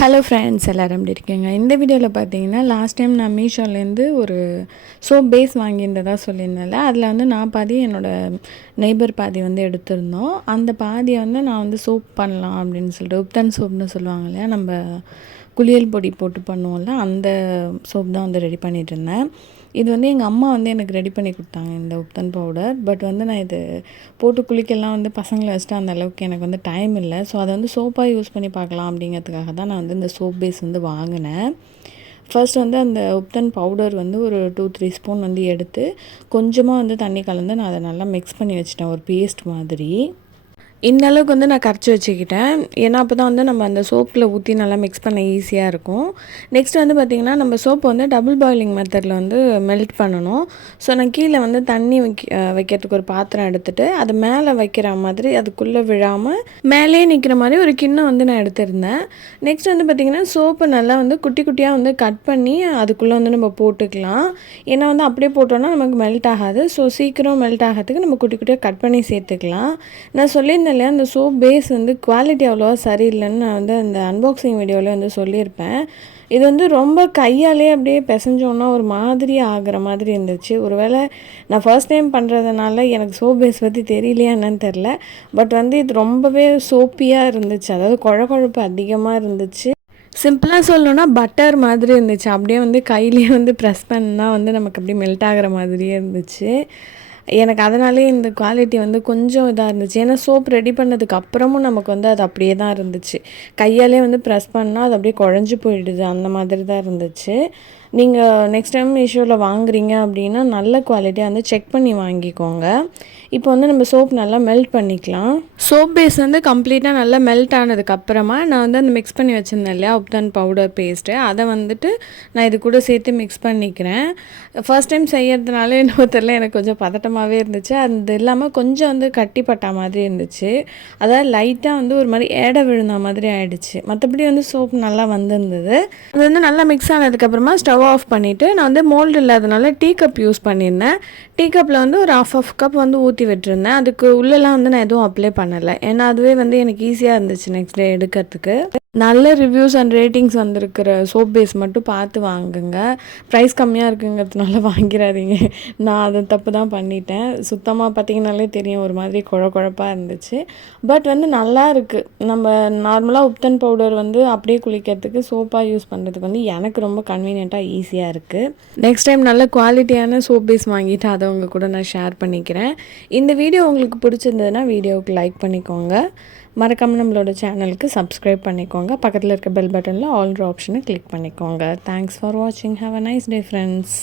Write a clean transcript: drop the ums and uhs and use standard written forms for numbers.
Hello friends, எல்லோரும் எப்படி இருக்கீங்க? இந்த வீடியோவில் பார்த்தீங்கன்னா லாஸ்ட் டைம் நான் மீஷோலேருந்து ஒரு சோப் பேஸ் வாங்கியிருந்ததாக சொல்லியிருந்தேன்ல, அதில் வந்து நான் பாதி என்னோடய நெய்பர் பாதி வந்து எடுத்திருந்தோம். அந்த பாதியை வந்து நான் வந்து சோப் பண்ணலாம் அப்படின்னு சொல்லிட்டு உப்தன் சோப்னு சொல்லுவாங்க இல்லையா, நம்ம குளியல் பொடி போட்டு பண்ணுவோம்ல, அந்த சோப் தான் வந்து ரெடி பண்ணிகிட்டு இருந்தேன். இது வந்து எங்கள் அம்மா வந்து எனக்கு ரெடி பண்ணி கொடுத்தாங்க இந்த உப்தன் பவுடர். பட் வந்து நான் இது போட்டு குளிக்கலாம் வந்து பசங்களை வச்சுட்டு அந்த அளவுக்கு எனக்கு வந்து டைம் இல்லை. ஸோ அதை வந்து சோப்பாக யூஸ் பண்ணி பார்க்கலாம் அப்படிங்கிறதுக்காக தான் நான் வந்து இந்த சோப் பேஸ் வந்து வாங்கினேன். ஃபர்ஸ்ட் வந்து அந்த உப்தன் பவுடர் வந்து ஒரு 2-3 ஸ்பூன் வந்து எடுத்து கொஞ்சமாக வந்து தண்ணி கலந்து நான் அதை நல்லா மிக்ஸ் பண்ணி வச்சுட்டேன், ஒரு பேஸ்ட் மாதிரி. இந்த அளவுக்கு வந்து நான் கரைச்சி வச்சுக்கிட்டேன். ஏன்னா அப்போ தான் வந்து நம்ம அந்த சோப்பில் ஊற்றி நல்லா மிக்ஸ் பண்ண ஈஸியாக இருக்கும். நெக்ஸ்ட் வந்து பார்த்திங்கன்னா நம்ம சோப்பு வந்து டபுள் பாயிலிங் மெத்தடில் வந்து மெல்ட் பண்ணணும். ஸோ நான் கீழே வந்து தண்ணி வைக்கிறதுக்கு ஒரு பாத்திரம் எடுத்துகிட்டு அது மேலே வைக்கிற மாதிரி அதுக்குள்ளே விழாமல் மேலே நிற்கிற மாதிரி ஒரு கிண்ணம் வந்து நான் எடுத்திருந்தேன். நெக்ஸ்ட் வந்து பார்த்திங்கன்னா சோப்பை நல்லா வந்து குட்டி குட்டியாக வந்து கட் பண்ணி அதுக்குள்ளே வந்து நம்ம போட்டுக்கலாம். ஏன்னா வந்து அப்படியே போட்டோன்னா நமக்கு மெல்ட் ஆகாது. ஸோ சீக்கிரம் மெல்ட் ஆகிறதுக்கு நம்ம குட்டி குட்டியாக கட் பண்ணி சேர்த்துக்கலாம். நான் சொல்லியிருந்தேன் இல்லையா, அந்த சோப் பேஸ் வந்து குவாலிட்டி அவ்வளோவா சரியில்லைன்னு நான் வந்து அந்த அன்பாக்சிங் வீடியோவில் வந்து சொல்லியிருப்பேன். இது வந்து ரொம்ப கையாலே அப்படியே பிசைஞ்சோன்னா ஒரு மாதிரி ஆகிற மாதிரி இருந்துச்சு. ஒருவேளை நான் ஃபர்ஸ்ட் டைம் பண்ணுறதுனால எனக்கு சோப் பேஸ் பற்றி தெரியலையா என்னன்னு தெரில. பட் வந்து இது ரொம்பவே சோப்பியாக இருந்துச்சு, அதாவது குழப்பு அதிகமாக இருந்துச்சு. சிம்பிளாக சொல்லணுன்னா பட்டர் மாதிரி இருந்துச்சு. அப்படியே வந்து கையிலேயே வந்து ப்ரெஸ் பண்ணால் வந்து நமக்கு அப்படியே மெல்ட் ஆகிற மாதிரியே இருந்துச்சு. எனக்கு அதனாலே இந்த குவாலிட்டி வந்து கொஞ்சம் இதாக இருந்துச்சு. ஏன்னா சோப் ரெடி பண்ணதுக்கு அப்புறமும் நமக்கு வந்து அது அப்படியே தான் இருந்துச்சு. கையாலே வந்து ப்ரெஸ் பண்ணால் அது அப்படியே குழஞ்சி போயிடுது, அந்த மாதிரி தான் இருந்துச்சு. நீங்கள் நெக்ஸ்ட் டைம் மீஷோவில் வாங்குறீங்க அப்படின்னா நல்ல குவாலிட்டியாக வந்து செக் பண்ணி வாங்கிக்கோங்க. இப்போ வந்து நம்ம சோப் நல்லா மெல்ட் பண்ணிக்கலாம். சோப் பேஸ் வந்து கம்ப்ளீட்டாக நல்லா மெல்ட் ஆனதுக்கப்புறமா நான் வந்து அந்த மிக்ஸ் பண்ணி வச்சுருந்தேன் இல்லையா உப்தன் பவுடர் பேஸ்ட்டு, அதை வந்துட்டு நான் இது கூட சேர்த்து மிக்ஸ் பண்ணிக்கிறேன். ஃபர்ஸ்ட் டைம் செய்யறதுனால என்னவோ தெரியல, எனக்கு கொஞ்சம் பதட்டமாகவே இருந்துச்சு. அது இல்லாமல் கொஞ்சம் வந்து கட்டிப்பட்ட மாதிரி இருந்துச்சு. அதாவது லைட்டாக வந்து ஒரு மாதிரி ஏடை விழுந்த மாதிரி ஆகிடுச்சு. மற்றபடி வந்து சோப் நல்லா வந்திருந்தது. அது வந்து நல்லா மிக்ஸ் ஆனதுக்கப்புறமா ஸ்டவ் ஆஃப் பண்ணிவிட்டு நான் வந்து மோல்டு இல்லாதனால டீ கப் யூஸ் பண்ணியிருந்தேன். டீ கப்பில் வந்து ஒரு ஆஃப் கப் வந்து ஊற்றி விட்டுருந்தேன். அதுக்கு உள்ளெல்லாம் வந்து நான் எதுவும் அப்ளை பண்ணலை. ஏன்னா அதுவே வந்து எனக்கு ஈஸியாக இருந்துச்சு நெக்ஸ்ட் டே எடுக்கிறதுக்கு. நல்ல ரிவ்யூஸ் அண்ட் ரேட்டிங்ஸ் வந்திருக்கிற சோப் பேஸ் மட்டும் பார்த்து வாங்குங்க. ப்ரைஸ் கம்மியாக இருக்குங்கிறதுனால வாங்கிடாதீங்க. நான் அதை தப்பு தான் பண்ணிட்டேன். சுத்தமாக பார்த்திங்கனாலே தெரியும், ஒரு மாதிரி குழப்பாக இருந்துச்சு. பட் வந்து நல்லா இருக்குது. நம்ம நார்மலாக உப்தன் பவுடர் வந்து அப்படியே குளிக்கிறதுக்கு சோப்பாக யூஸ் பண்ணுறதுக்கு வந்து எனக்கு ரொம்ப கன்வீனியண்ட்டாக ஈஸியாக இருக்குது. நெக்ஸ்ட் டைம் நல்ல குவாலிட்டியான சோப் பேஸ் வாங்கிட்டு அதை உங்கள் கூட நான் ஷேர் பண்ணிக்கிறேன். இந்த வீடியோ உங்களுக்கு பிடிச்சிருந்ததுன்னா வீடியோவுக்கு லைக் பண்ணிக்கோங்க. மறக்காமல் நம்மளோட சேனலுக்கு சப்ஸ்கிரைப் பண்ணிக்கோங்க. பக்கத்தில் இருக்க பெல் பட்டனில் ஆல்ன்ற ஆப்ஷனை கிளிக் பண்ணிக்கோங்க. தேங்க்ஸ் ஃபார் வாட்சிங். Have a nice day friends.